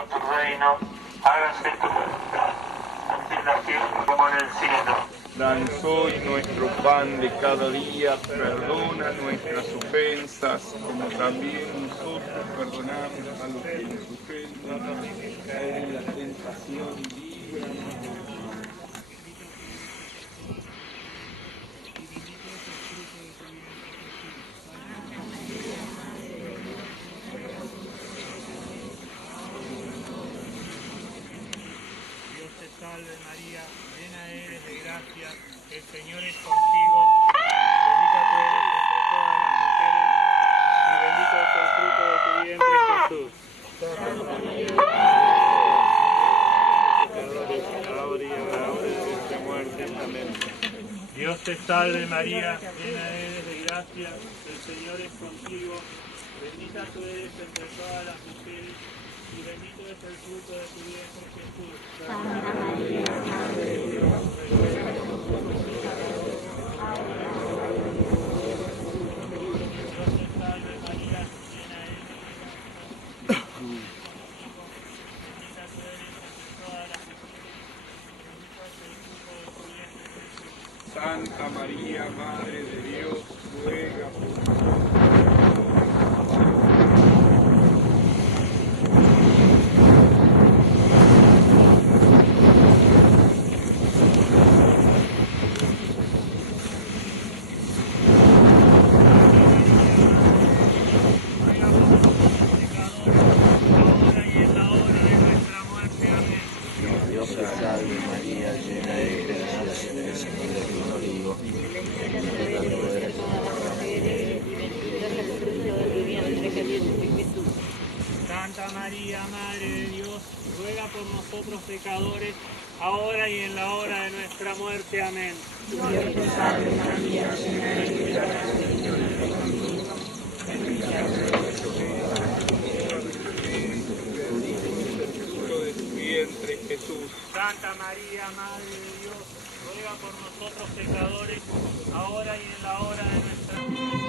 venga tu reino, hágase tu voluntad, así en la tierra como en el cielo. Danos hoy nuestro pan de cada día, perdona nuestras ofensas, como también nosotros perdonamos a los que nos ofenden. No dejes caer en la tentación, líbranos del mal. Dios te salve María, llena eres de gracia, el Señor es contigo, bendita tú eres entre todas las mujeres, y bendito es el fruto de tu vientre Jesús. Ahora y a la hora de nuestra muerte. Amén. Dios te salve María, llena eres de gracia, el Señor es contigo, bendita tú eres entre todas las mujeres, y bendito es el fruto de tu vientre Jesús. Santa María, Madre de Dios, ruega por nosotros pecadores, ahora y en la hora de nuestra muerte. Dios te salve María, llena eres de gracia, bendita tú eres entre todas las mujeres, bendito es el fruto de tu vientre Jesús. Santa María, Madre de Dios, ruega por nosotros. Dios te salve María, llena de gracia, el Señor es contigo. Bendita tú eres entre todas las mujeres, y bendito es el fruto de tu vientre Jesús. Santa María, Madre de Dios, ruega por nosotros pecadores, ahora y en la hora de nuestra muerte. Amén. Dios te salve María, llena eres de gracia, el Señor es contigo, bendita tú eres entre todas las mujeres, Fruto de tu vientre, Jesús. Santa María, Madre de Dios, ruega por nosotros pecadores, ahora y en la hora de nuestra muerte.